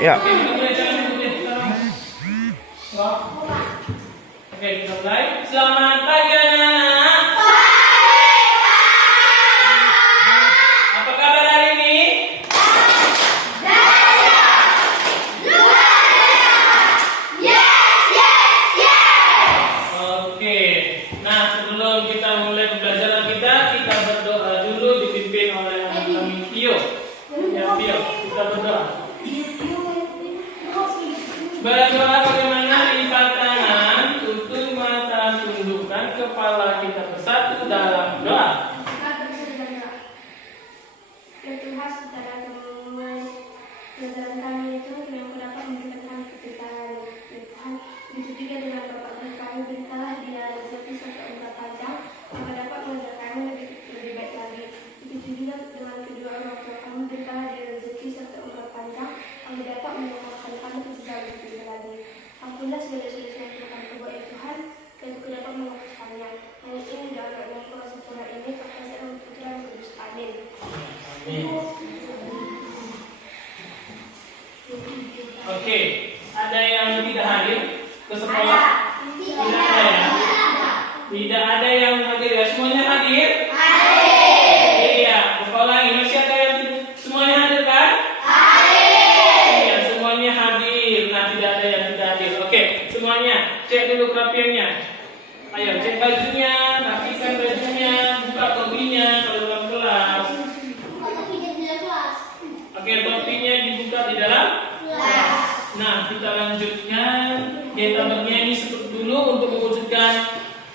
Ya. Oke, kita mulai jangan sebutin. Oke, kita mulai. Selamat pagi anak-anak. Apa kabar hari ini? Oke. Nah, sebelum kita mulai pembelajaran kita berdoa dulu dipimpin oleh kami Tio. Ya, Tio, kita berdoa. Berdoa bagaimana lipat tangan, tutup mata, tundukkan kepala kita bersatu dalam doa. Ya Tuhan, secara pelajaran kami itu yang dapat memberikan kepikiran. Ya Tuhan, begitu juga dengan Bapak dan kami berikanlah dia rezeki serta umur panjang agar dapat mengajar kami lebih baik lagi. Begitu juga dengan kedua orang tua kami berikanlah dia rezeki serta umur panjang agar dapat menyelamatkan kami ke sejauh lebih lagi. Ampunilah segala dosa yang telah kami buat ya Tuhan, dan aku dapat menghapuskannya. Hanya ini doa yang kurang sempurna ini, Kakak saya untuk Putra dan Kudus. Amin. Oke, ada yang tidak hadir ke sekolah? Tidak ada ya? Tidak ada yang hadir ya? Semuanya hadir? Iya, Bapak ulangi, masih ada yang semuanya hadir kan? Iya, semuanya hadir. Nah, tidak ada yang tidak hadir. Oke, semuanya cek dulu kerapiannya. Ayo, cek bajunya, rapikan bajunya, buka topinya kalau dalam kelas. Oke, topinya dibuka di dalam kelas. Nah, kita lanjutkan. Kita bernyanyi dulu untuk mewujudkan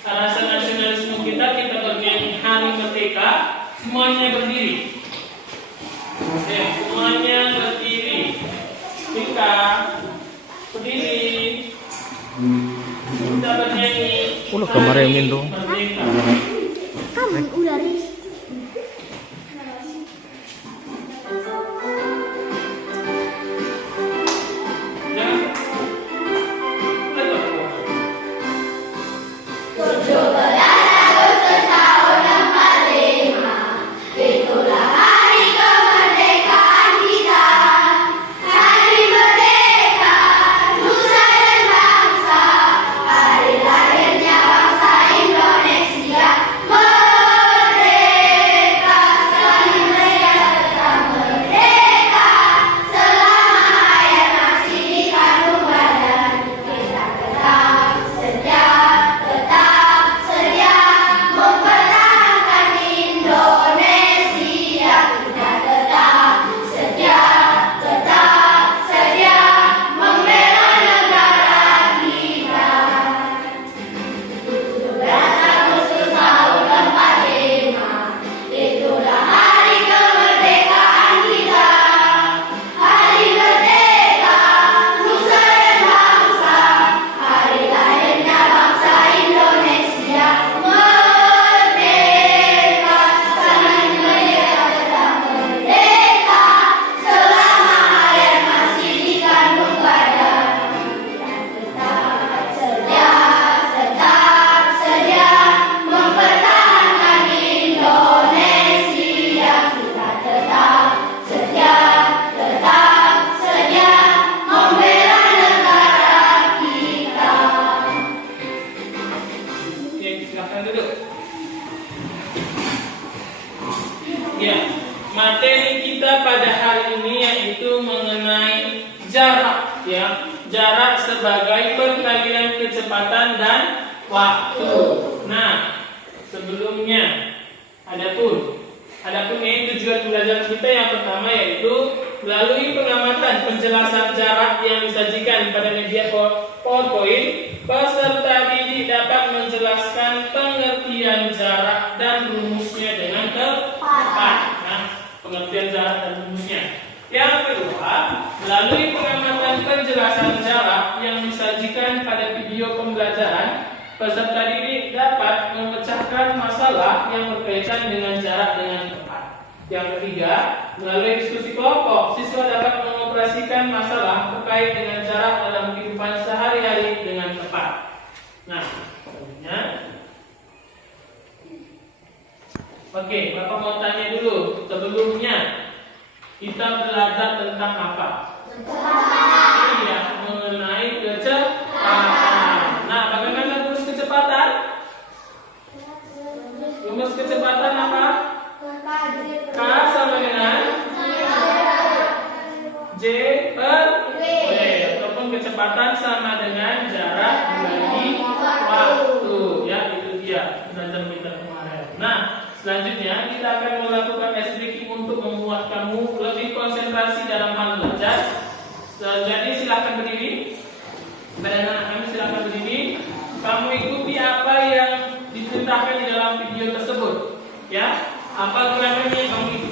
rasa nasionalisme kita. Kita bernyanyi Hari Merdeka. Semuanya berdiri. Oke, semuanya berdiri. Kita berdiri. Kita bernyanyi. Ulah kemarin Mindo. Merdeka. Kamu udah Ya, materi kita pada hari ini yaitu mengenai jarak, ya, jarak sebagai perkalian kecepatan dan waktu. Nah, sebelumnya adapun ini tujuan pembelajaran kita yang pertama yaitu melalui pengamatan penjelasan jarak yang disajikan pada media PowerPoint, peserta didik dapat menjelaskan pengertian jarak dan rumusnya dengan tepat. Nah, pengertian jarak dan rumusnya. Yang kedua, melalui pengamatan penjelasan jarak yang disajikan pada video pembelajaran, peserta didik dapat memecahkan masalah yang berkaitan dengan jarak dengan tepat. Yang ketiga, melalui diskusi kelompok, siswa dapat mengoperasikan masalah terkait dengan jarak dalam kehidupan sehari-hari dengan tepat. Nah, selanjutnya, oke, Bapak mau tanya dulu, sebelumnya kita belajar tentang apa? kecepatan sama dengan jarak dibagi waktu. Ya, itu dia belajar kita kemarin. Nah, selanjutnya kita akan melakukan ice breaking untuk membuat kamu lebih konsentrasi dalam hal belajar. Jadi silakan berdiri. Badan kami silakan berdiri. Kamu ikuti apa yang diceritakan di dalam video tersebut. Ya, apa gerakannya kamu ikuti.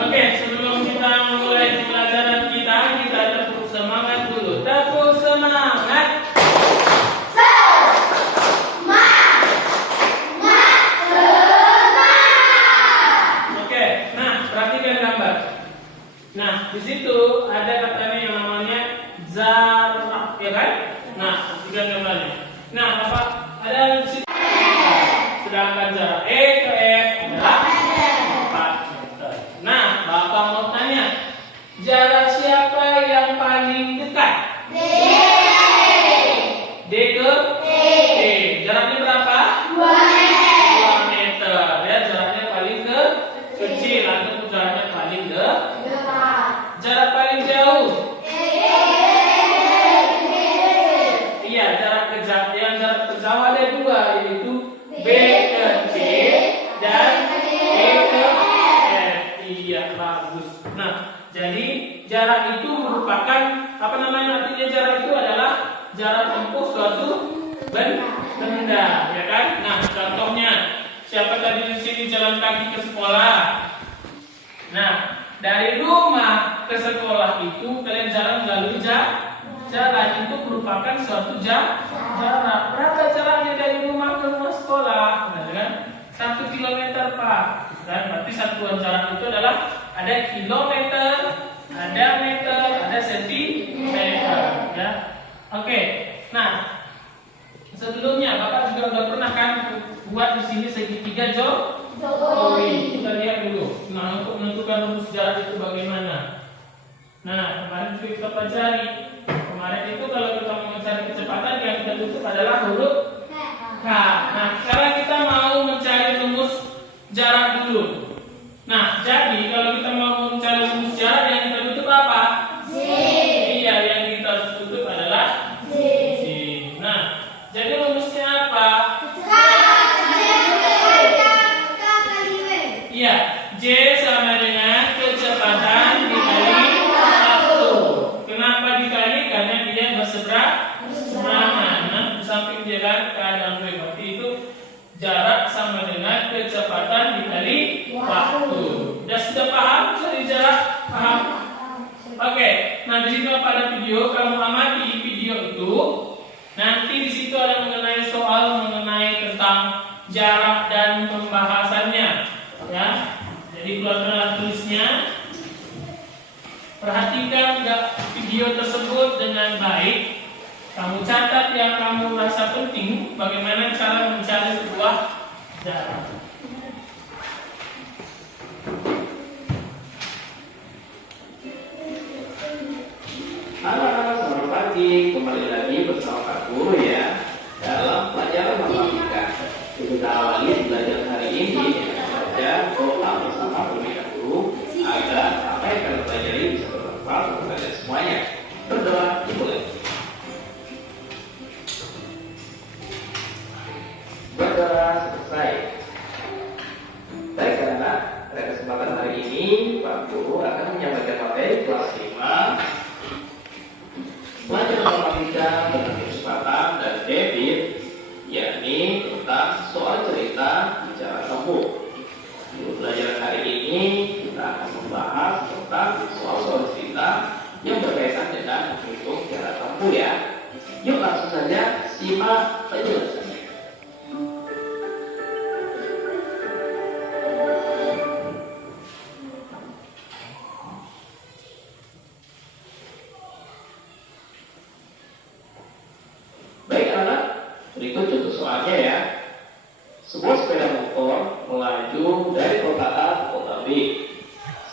Oke, sebelum kita memulai pelajaran kita tepuk semangat dulu. Tepuk semangat. Oke, nah perhatikan gambar. Nah, di situ ada katanya yang namanya jarak, ya kan? Nah, perhatikan gambarnya. Nah, apa? Ada di situ. Sedangkan jarak E ke F adalah 4 meter. Nah, Bapak mau tanya, jarak siapa yang paling dekat? D ke E. Jaraknya berapa? 2 meter. Ya, jaraknya paling kecil atau jaraknya paling dekat. Jarak paling jauh? Iya, jarak terjauh ada 2, yaitu B ke C dan E ke F. Iya, bagus. Nah, jadi jarak itu merupakan apa namanya? Artinya jarak itu adalah jarak tempuh suatu benda, ya kan? Nah, contohnya siapa tadi di sini jalan kaki ke sekolah? Nah, dari rumah ke sekolah itu kalian jalan melalui jalan itu merupakan suatu jarak. Berapa jaraknya dari rumah ke rumah sekolah? Nah, kan? 1 kilometer, Pak. Dan berarti satuan jarak itu adalah ada kilometer, ada meter, ada sentimeter. Ya, oke. Nah, sebelumnya Bapak juga udah pernah kan buat di sini segitiga jokowi. Kita lihat dulu. Nah, untuk menentukan rumus jarak itu bagaimana? Nah, kemarin juga kita pelajari. Kemarin itu kalau kita mau mencari kecepatan yang kita tutup adalah huruf K. Nah, sekarang kita mau mencari rumus jarak dulu. Nah, jadi kalau kita mau mencari rumus jarak yang kita tutup apa? J. Iya, yang kita tutup adalah J. Nah, jadi rumusnya seberangan. Nah, di samping jalan keadaan berarti itu jarak sama dengan kecepatan dikali waktu. Sudah paham cari jarak? Paham? Oke. Nah, di situ pada video kamu amati video itu. Nanti di situ ada mengenai soal mengenai tentang jarak dan pembahasannya, ya. Jadi keluarkan tulisnya. Perhatikan video tersebut dengan baik. Kamu catat yang kamu rasa penting. Bagaimana cara mencari sebuah jarak. Halo, selamat pagi. Kembali lagi bersama Kak Guru ya dalam pelajaran matematika. Kita awali belajar hari ini dengan belajar doa bersama terlebih dahulu agar apa yang kalian pelajari bisa bermanfaat untuk kalian semuanya. Berdoa dimulai. Berdoa selesai. Baik anak, pada kesempatan hari ini Pak Guru akan menyampaikan materi kelas 5 pelajaran matematika dengan kecepatan dan debit, yakni tentang soal cerita bicara temu. Di pelajaran hari ini kita akan membahas tentang soal-soal cerita yang berkaitan dengan menghitung jarak tempuh ya. Yuk langsung saja simak penjelasannya. Berikut contoh soalnya ya. Sebuah sepeda motor melaju dari kota A ke kota B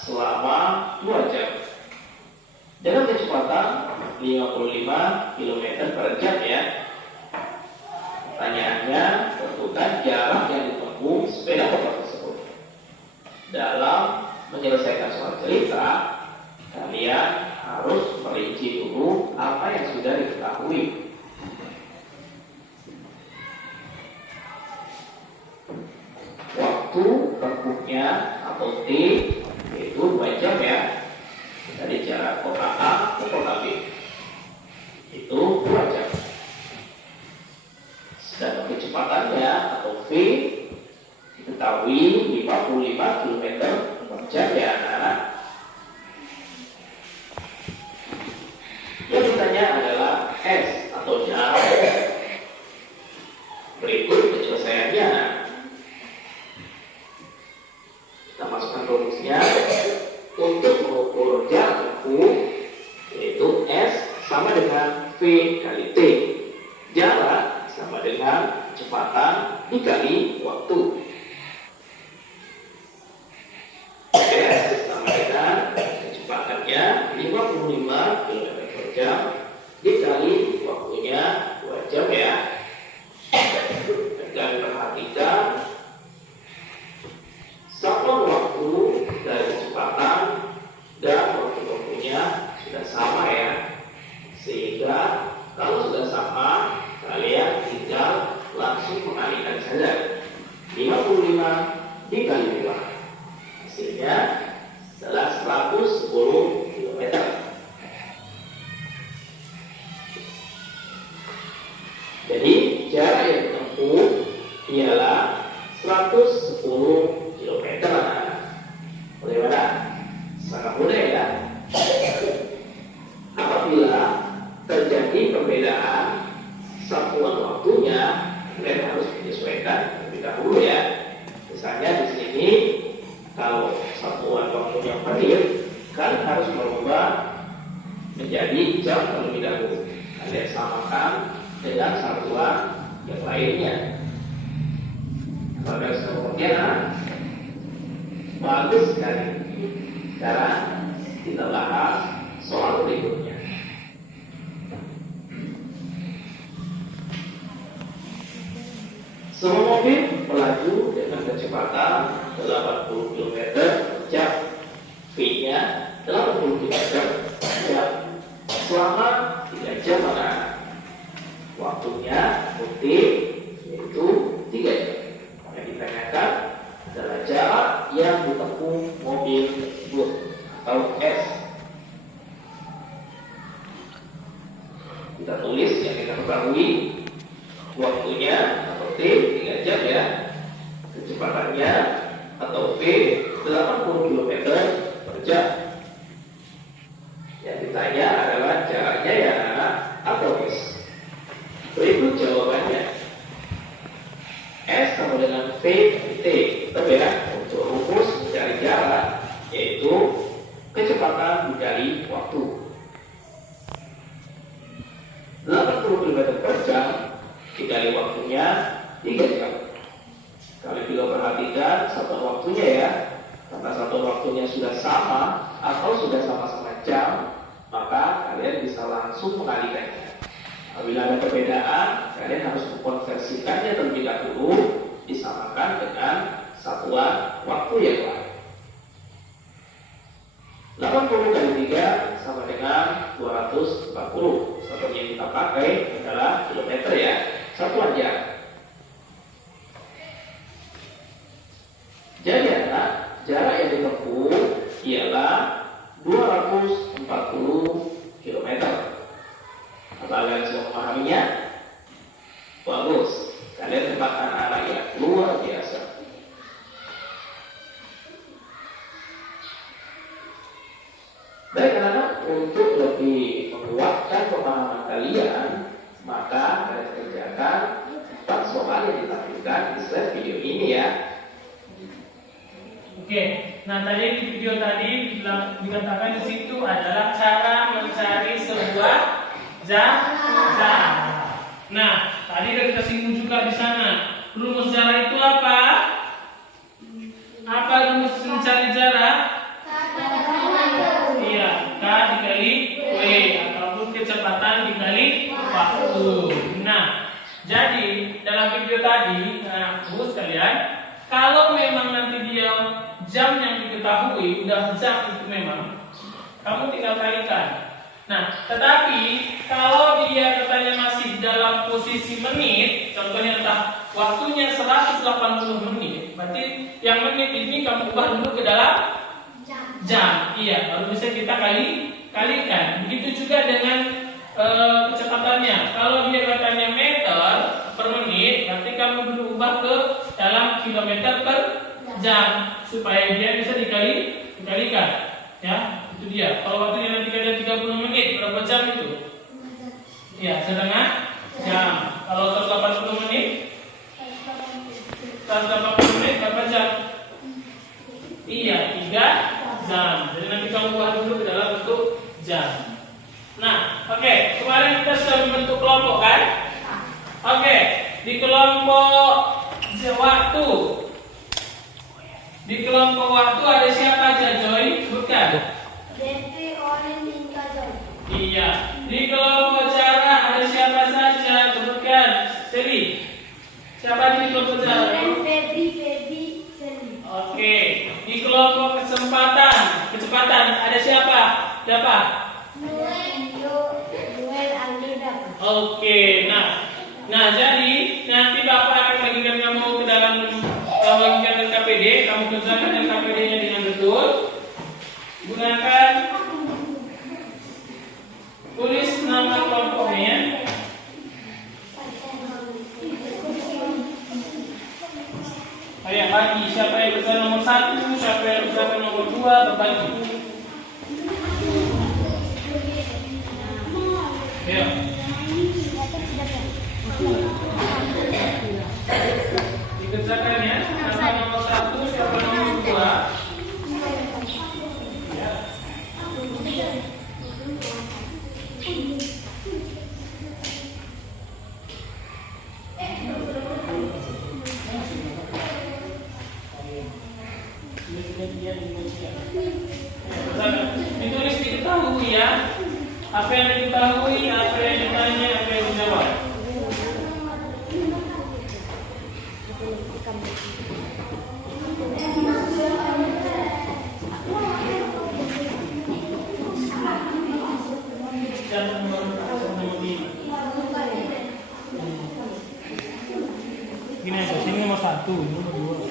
selama 2 jam dengan kecepatan 55 km per jam ya. Pertanyaannya, tentukan jarak yang ditempuh sepeda motor tersebut. Dalam menyelesaikan soal cerita, kalian harus merinci dulu apa yang sudah diketahui. Waktu tempuhnya atau T yaitu 2 jam ya, dari jarak kota A ke kota B itu 2 jam. Sedangkan kecepatannya atau V diketahui 55 km per jam ya anak-anak. Yang ditanya adalah S atau jarak. Berikut penyelesaiannya. Kita masukkan rumusnya untuk mengukur jarak tempuh, yaitu S sama dengan V kali T. Jarak sama dengan kecepatan dikali waktu. S sama dengan kecepatannya 55 km per jam dikali waktunya 2 jam ya. Dan perhatikan satuan waktu dari kecepatan dan waktu tempuhnya sudah sama ya, sehingga kalau sudah sama kalian tinggal langsung mengalihkan saja 55 dikali 2, hasilnya adalah 110 km. Jadi jarak yang ditempuh ialah 110 km. Bagaimana? Sangat mudah ya. Apabila terjadi perbedaan satuan waktunya, kalian harus menyesuaikan terlebih dahulu ya. Misalnya di sini kalau satuan waktunya menit, kalian harus merubah menjadi jam terlebih dahulu. Kalian samakan dengan satuan yang lainnya. Kalau sudah kemudian bagus sekali. Sekarang kita bahas soal berikutnya. Semua mobil melaju dengan kecepatan 80 km per jam. V-nya 80 km per jam selama 3 jam. Waktunya putih yaitu 3 jam. Yang ditanyakan adalah jarak yang ditempuh mobil tersebut atau S. Kita kita tulis yang kita ketahui. Waktunya atau T 3 jam ya. Kecepatannya atau V 80 km per jam. Yang ditanya adalah jaraknya ya atau S. Berikut jawabannya. S sama dengan V T. Tetap ya, untuk rumus mencari jarak yaitu kecepatan dikali waktu. 80 km per jam dikali waktunya 3 jam. Kalian juga perhatikan satuan waktunya ya. Karena satuan waktunya sudah sama atau sudah sama-sama jam, maka kalian bisa langsung mengalihkannya. Apabila ada perbedaan, kalian harus mengkonversikannya terlebih dahulu, disamakan dengan satuan waktu yang lain. 80 kali 3 sama dengan 240. Satuan yang kita pakai adalah kilometer ya, satuan jarak. Jadi jarak yang ditempuh ialah 240 km. Kalian sudah memahaminya? Bagus. Kalian tempat anak-anak yang luar biasa. Baik anak-anak, untuk lebih menguatkan pemahaman kalian, maka kalian kerjakan 4 soal yang ditampilkan di slide video ini ya. Oke, nah tadi di video tadi dikatakan di situ adalah cara mencari sebuah jarak. Nah, tadi udah kita singgung juga di sana. Rumus jarak itu apa? Apa rumus mencari jarak? Iya, K dikali W ataupun kecepatan dikali waktu. Nah, jadi dalam video tadi, bos kalian, kalau memang nanti dia jam yang diketahui udah jam itu memang kamu tinggal kalikan. Nah, tetapi kalau dia katanya masih dalam posisi menit, contohnya entah waktunya 180 menit, berarti yang menit ini kamu ubah dulu ke dalam jam. Iya, baru bisa kita kalikan. Begitu juga dengan kecepatannya. Kalau dia katanya meter per menit, berarti kamu dulu ubah ke dalam kilometer per jam supaya dia bisa dikalikan. Ya, itu dia. Kalau waktunya nanti ada 30 menit, berapa jam itu? Ya, setengah jam. Kalau 180 menit, 180 menit berapa jam? Iya, 3 jam. Jadi nanti kamu buat dulu ke dalam bentuk jam. Nah, oke. Kemarin kita sudah membentuk kelompok kan? Oke. Di kelompok waktu. Di kelompok waktu ada siapa aja, Joy? Sebutkan. Devi, Olin, Inka, Joy. Iya. Di kelompok jarak ada siapa saja? Sebutkan. Seli. Siapa di kelompok jarak? Feby, Seli. Oke. Di kelompok kecepatan ada siapa? Siapa? Noel, Aldi, Dapat. Oke. Nah jadi nanti Bapak akan bagikan kamu ke dalam bagikan LKPD. Kamu kerjakan LKPD-nya dengan betul. Gunakan tulis nama kelompoknya. Ayo bagi siapa yang bisa nomor 1, siapa yang bisa nomor 2, berbagi. Ayo. Dikerjakan ya. Siapa nomor 1, siapa nomor 2. Ya. Ditulis diketahui ya. Apa yang diketahui, apa yang ditanya, apa yang dijawab. Gini aja, sini nomor 1, ini nomor 2.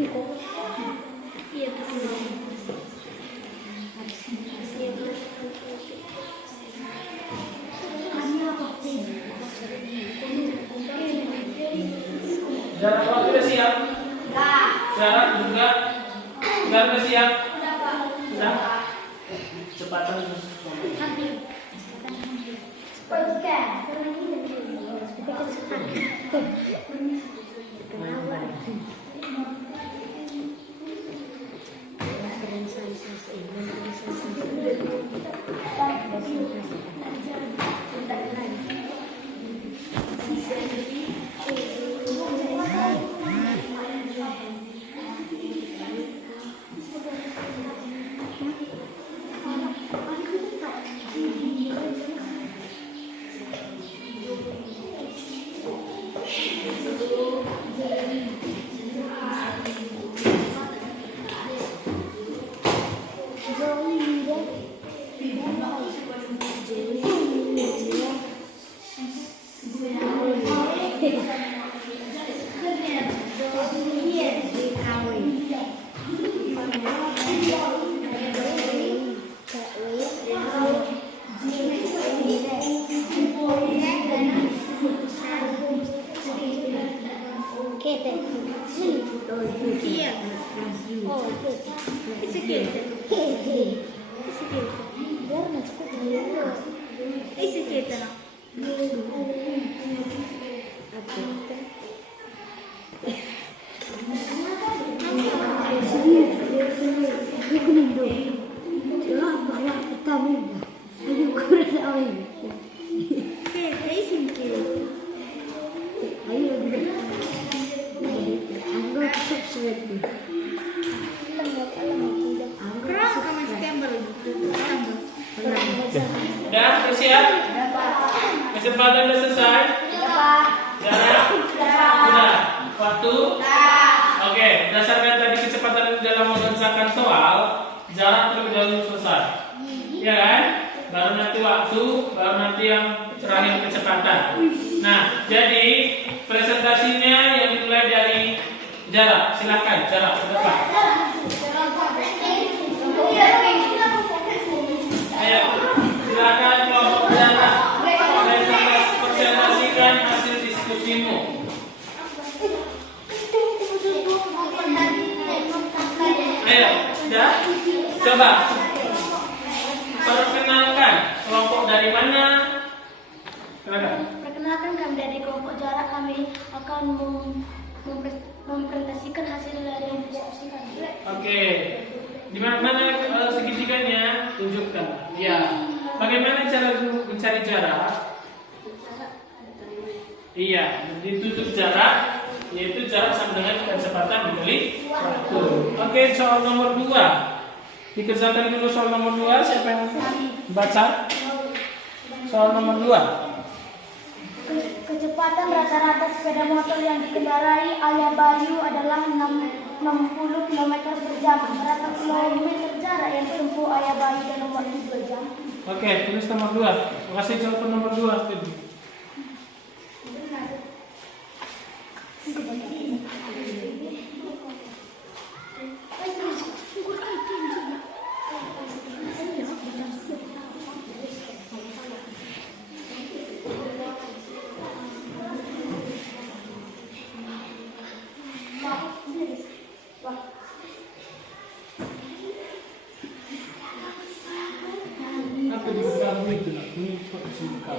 Iya betul. Jarak waktu udah siap? Jarak juga? Jarak udah siap? Sudah? Cepatan Udah siap? Kesempatan udah selesai? Jarak? Sudah. Waktu? Oke, berdasarkan tadi kecepatan dalam mengerjakan soal, jarak terlebih dahulu selesai. Ya kan? Baru nanti waktu, baru nanti yang terakhir kecepatan. Nah, jadi presentasinya yang dimulai dari jarak. Silakan, jarak ke depan. Ayo, silakan kelompok jarak. Presentasikan hasil diskusimu. Ayo, sudah? Coba. Perkenalkan kelompok dari mana? Perkenalkan kami dari kelompok jarak, kami akan mempresentasikan hasil dari yang diskusikan. Oke. Di mana segitiganya? Tunjukkan. Ya. Bagaimana cara mencari jarak? Iya, ditutup jarak, yaitu jarak sama dengan kecepatan dikali waktu. Oke, soal nomor 2. Dikerjakan dulu soal nomor 2. Siapa yang baca? Soal nomor 2. Kecepatan rata-rata sepeda motor yang dikendarai Ayah Bayu adalah 60 km per jam. Berapa kilometer jarak yang ditempuh Ayah Bayu dalam waktu 2 jam? Oke, tulis nomor 2. Kasih jawaban nomor 2 tadi. Apa di belakang itu nak? Ini seperti singkat.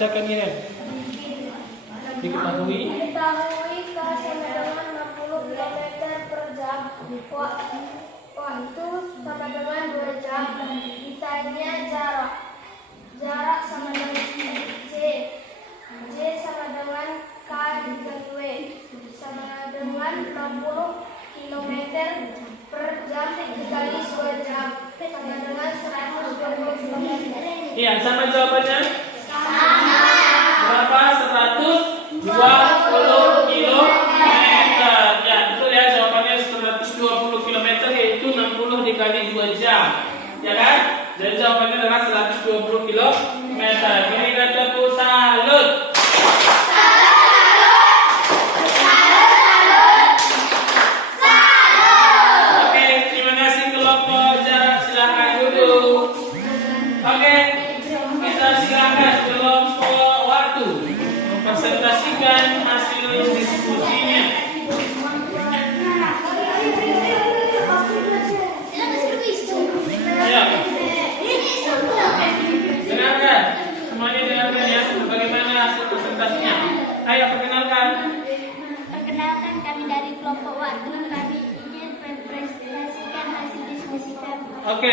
bacakan Iren. Diketahui K sama dengan 60 km per jam. Waktu sama dengan 2 jam. Ditanya jarak sama dengan J. J sama dengan K dikali W sama dengan 60 km per jam dikali 2 jam sama dengan 120 km. Iya, sama jawabannya? Berapa? 120 kilometer. Ya, betul ya, jawabannya 120 kilometer, yaitu 60 dikali 2 jam. Ya kan? Jadi jawabannya adalah 120 kilometer. Beri tepuk salut. Oke, terima kasih kelompok jarak, silakan duduk. Oke, kita silakan kelompok waktu mempresentasikan hasil diskusinya. Ayo, dengarkan, semuanya dengarkan ya, bagaimana hasil presentasinya. Ayo perkenalkan. Perkenalkan, kami dari kelompok waktu. Kami ingin mempresentasikan hasil diskusi kami. Oke,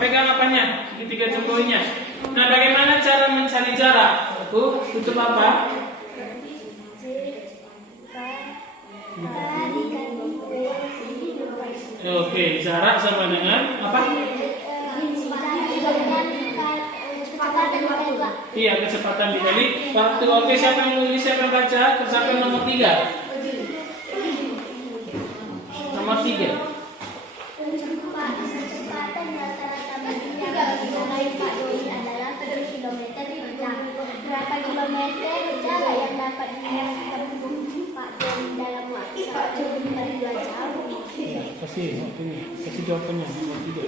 pegang apanya? Segitiga jempolnya. Nah, bagaimana cara mencari jarak? Tutup apa? Oke, jarak sama dengan apa? Iya, kecepatan dikali waktu. Oke, siapa yang menulis, siapa yang baca? Kerjakan nomor 3. Nomor 3. Kecepatan rata-rata bagi naik Pak Doi adalah 7 km per jam. Berapa kilometer jarak yang dapat ditempuh Pak Doi dalam waktu 1,2 jam? Kasih jawabannya. Nomor 3.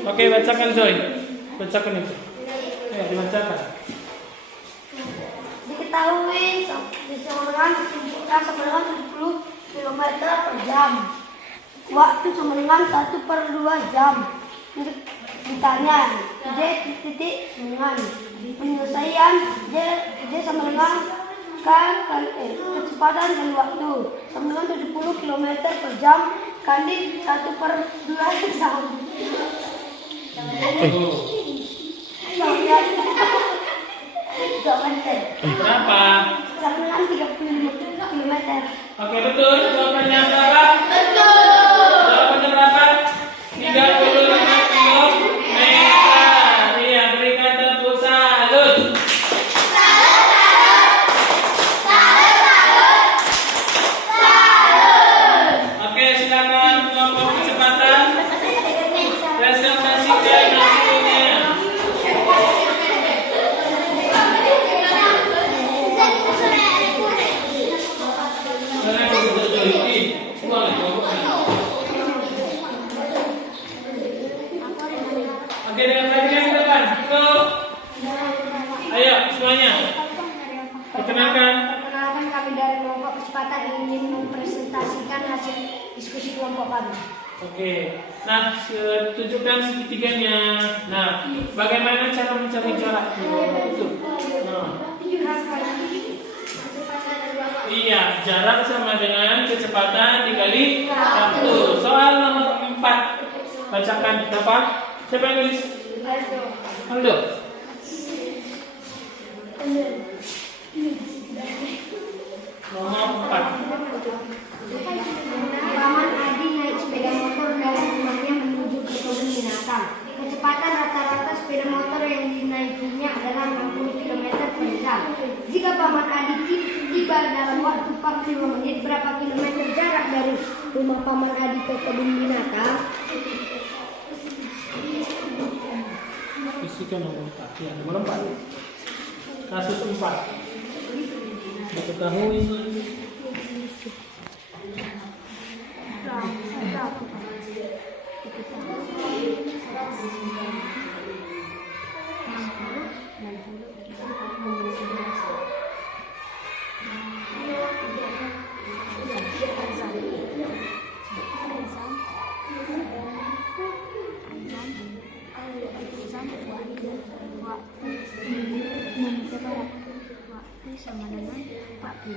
Oke, bacakan Joy. Bacakan itu. Ya, dibacakan. Diketahui bisa dengan 70 km per jam. Waktu sama dengan 1/2 jam. Ditanya J titik dengan penyelesaian J sama dengan kecepatan dan waktu sama dengan 70 km per jam kali 1/2 jam. Berapa? Sama dengan 35 km. Oke, betul. Jawabannya berapa? Betul. Jawabannya berapa? 35 km. kesempatan ingin mempresentasikan hasil diskusi kelompok kami. Oke. Nah, tunjukkan segitiganya. Nah, bagaimana cara mencari jarak? Itu. Nah. Iya, jarak sama dengan kecepatan dikali waktu. Soal nomor 4. Bacakan berapa? Siapa yang nulis? Aldo. Nomor 4. Paman Adi naik sepeda motor dari rumahnya menuju ke kebun binatang. Kecepatan rata-rata sepeda motor yang dinaikinya adalah 60 km per jam. Jika Paman Adi tiba dalam waktu 40 menit, berapa kilometer jarak dari rumah Paman Adi ke kebun binatang? Fisika nomor 4. Ya, nomor 4. Kasus 4. Diketahui. Sama dengan 40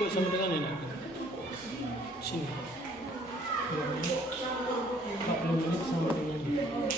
Kok sama dengan enak? Sini. 40 menit sama dengan lanjut.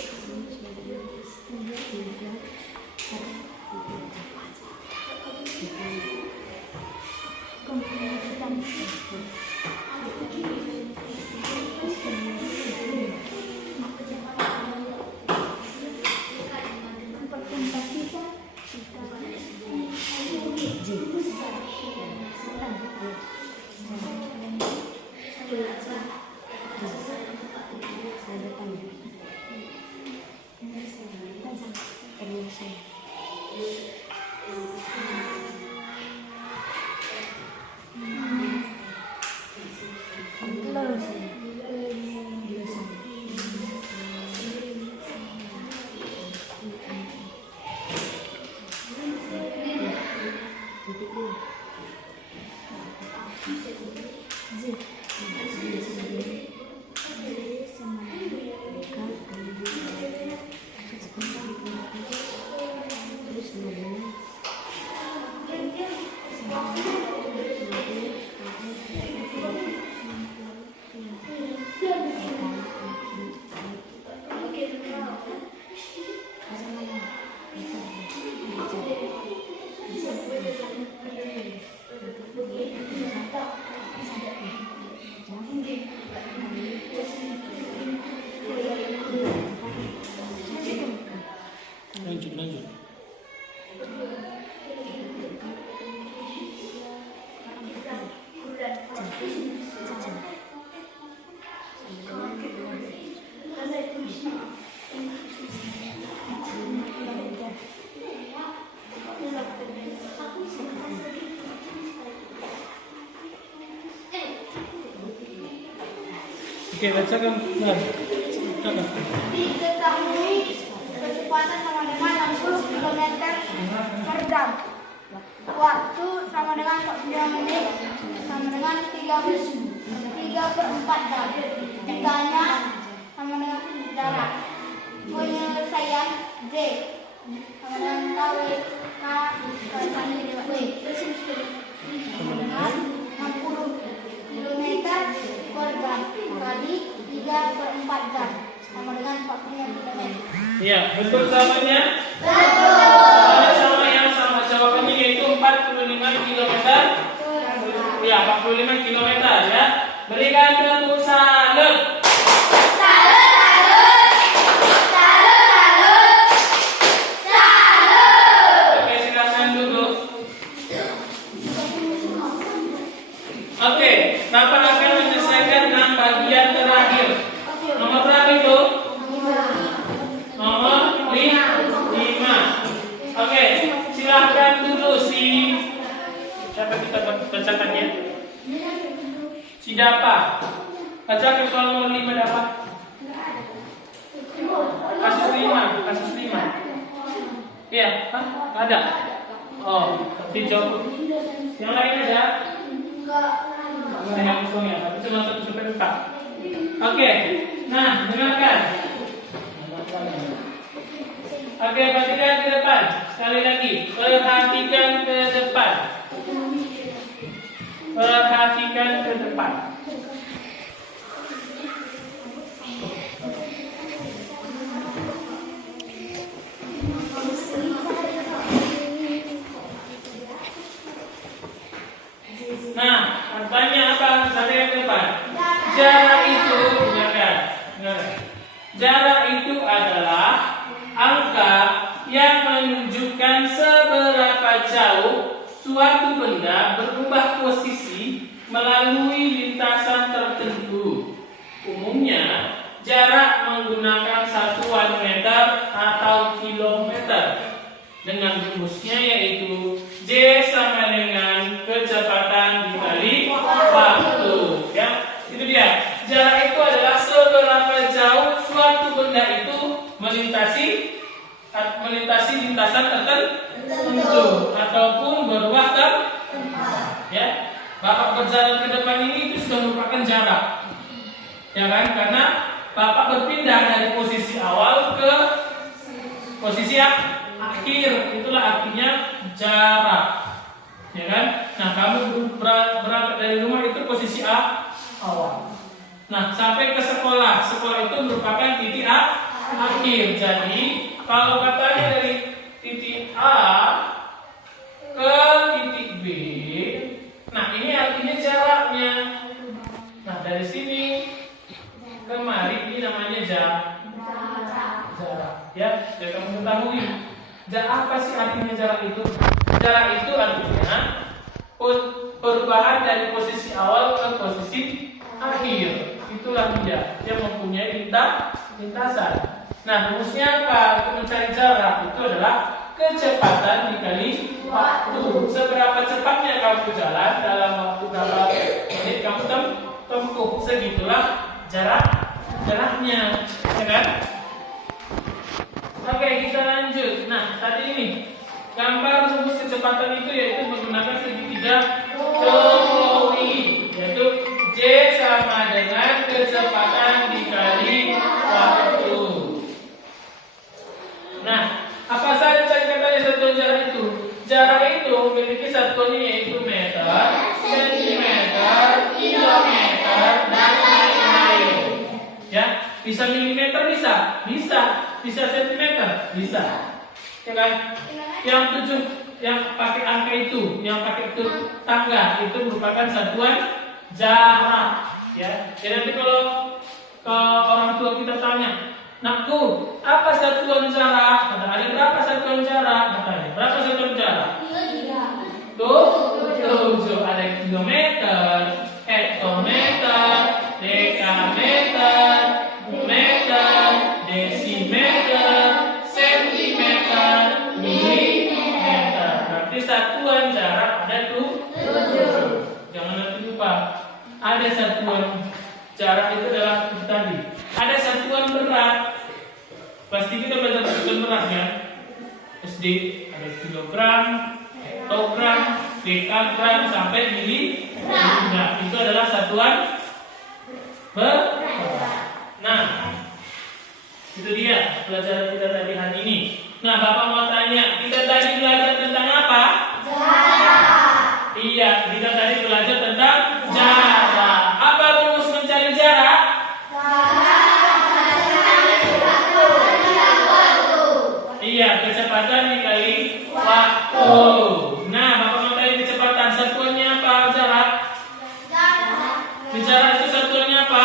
Oke, bacakan. Nah, diketahui kecepatan sama dengan 60 km per jam. Waktu sama dengan 49 menit sama dengan 3/4 jam. Ditanya sama dengan jarak. Penyelesaian J sama dengan KW K kali W sama dengan 60 km per jam kali 3/4 jam sama dengan 40 km. Iya, betul jawabannya? Sama yang sama jawabannya yaitu 45 km. Ya, 45 km ya. Berikan tepuk salut. Oke, silakan duduk. Oke, Bapak akan menyelesaikan dengan bagian terakhir. Nomor berapa itu? Nomor 5. Oke, silahkan duduk si. Siapa kita bacakan ya? Tidak apa. Baca ke soal nomor 5 dapat. Kasus 5. Iya, hah? Ada. Oh, tapi jawab. Yang lain ada? Enggak yang kosongnya, tapi cuma 1-4. Oke. Nah, dengarkan. Oke, perhatikan ke depan. Sekali lagi, perhatikan ke depan. Perhatikan ke depan. Nah, katanya apa? Perhatikan ke depan. Jarak itu, dengarkan. Jarak itu adalah angka yang menunjukkan seberapa jauh suatu benda berubah posisi melalui lintasan tertentu. Umumnya, jarak menggunakan satuan meter atau kilometer. Dengan rumusnya yaitu J sama dengan kecepatan dikali waktu. Ya, itu dia. Jarak itu adalah seberapa jauh suatu benda itu melintasi lintasan tertentu ataupun berubah tempat. Ya, Bapak berjalan ke depan ini itu sudah merupakan jarak, ya kan? Karena Bapak berpindah dari posisi awal ke posisi akhir, itulah artinya jarak, ya kan? Nah, kamu berangkat dari rumah itu posisi awal. Nah, sampai ke sekolah itu merupakan titik akhir. Jadi kalau katanya dari titik A ke titik B, nah ini artinya jaraknya. Nah, dari sini kemari ini namanya jarak. Ya, jadi kamu ketahui. Apa sih artinya jarak itu? Jarak itu artinya perubahan dari posisi awal ke posisi akhir. Itulah dia mempunyai lintasan. Nah, rumusnya apa? Untuk mencari jarak itu adalah kecepatan dikali waktu. Seberapa cepatnya kamu jalan dalam waktu berapa menit kamu tempuh, segitulah jaraknya, ya kan? Oke, kita lanjut. Nah, tadi ini gambar rumus kecepatan itu yaitu menggunakan segitiga Jokowi, yaitu J sama dengan kecepatan dikali waktu. Nah, apa saja tadi katanya satuan jarak itu? Jarak itu memiliki satuannya yaitu meter, sentimeter, kilometer, dan lain-lain. Ya, bisa milimeter bisa sentimeter bisa. Ya kan? Yang pakai angka itu, yang pakai itu tangga itu merupakan satuan jarak, ya. Jadi nanti kalau ke orang tua kita tanya, "Nakku, apa satuan jarak?" Kata ada berapa satuan jarak? Katanya, berapa satuan jarak? Tujuh. Ada kilometer, hektometer, dekameter, meter, desimeter, sentimeter, milimeter. Berarti satuan jarak ada 7. Jangan nanti lupa. Ada satuan jarak itu adalah itu tadi. Ada satuan berat. Pasti kita belajar satuan berat ya. SD ada kilogram, hektogram, dekagram sampai miligram. Nah, itu adalah satuan berat. Nah, itu dia pelajaran kita tadi hari ini. Nah, Bapak mau tanya, kita tadi belajar tentang apa? Jarak. Iya, kita tadi belajar tentang jarak. Apa rumus mencari jarak? Iya, kecepatan dikali waktu. Nah, Bapak mau tanya kecepatan, satuannya apa jarak? Jarak itu satuannya apa?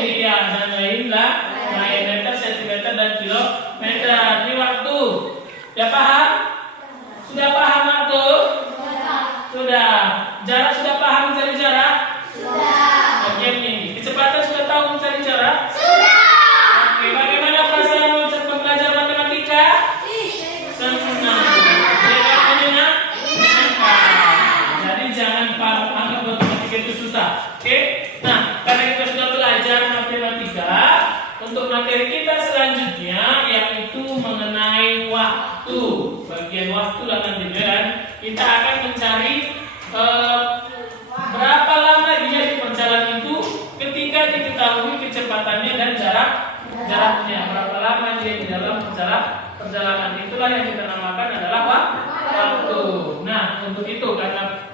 Iya, dan lain-lain. Meter, sentimeter, dan kilometer. Ini waktu. Ya paham? Sudah paham waktu? Sudah. Jarak sudah paham mencari jarak? Sudah. Oke, ini. Kecepatan sudah tahu mencari jarak? Sudah. Oke, bagaimana perasaan belajar matematika? Senang. Menyenangkan. selanjutnya yaitu mengenai waktu. Bagian waktu akan diberikan. Kita akan mencari berapa lama dia di perjalanan itu ketika diketahui kecepatannya dan jaraknya. Berapa lama dia di dalam perjalanan, itulah yang kita namakan adalah waktu. Nah, untuk itu karena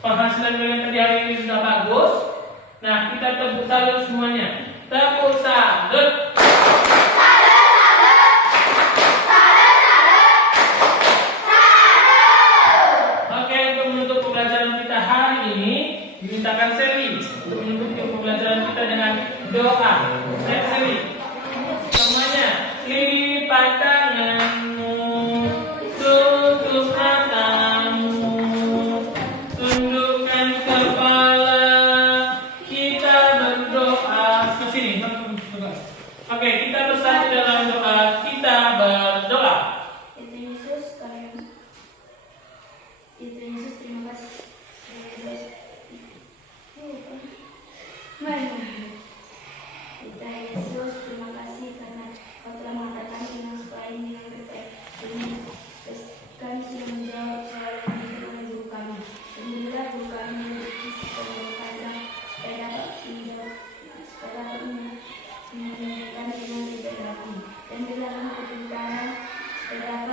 penghasilan kalian tadi hari ini sudah bagus, nah kita tepuk salut semuanya. Tepuk salut. Oke, untuk menutup pembelajaran kita hari ini, dimintakan Sally untuk menutup pembelajaran kita dengan doa. Sally, semuanya lipat tanganmu, tutup matamu, tundukkan kepala, kita berdoa. Kesini. Oke, kita bersatu dalam doa. Kita berdoa. Yesus, terima kasih. Kita Yesus, terima kasih karena Kau telah mengatakan dengan supaya ini yang terbaik. Kami sudah menjawab soal yang oleh guru kami. Alhamdulillah guru kami memiliki sistem pandang supaya dapat menjawab, supaya dapat menyampaikan dengan lebih rapi. Dan bila kami berbicara, supaya dapat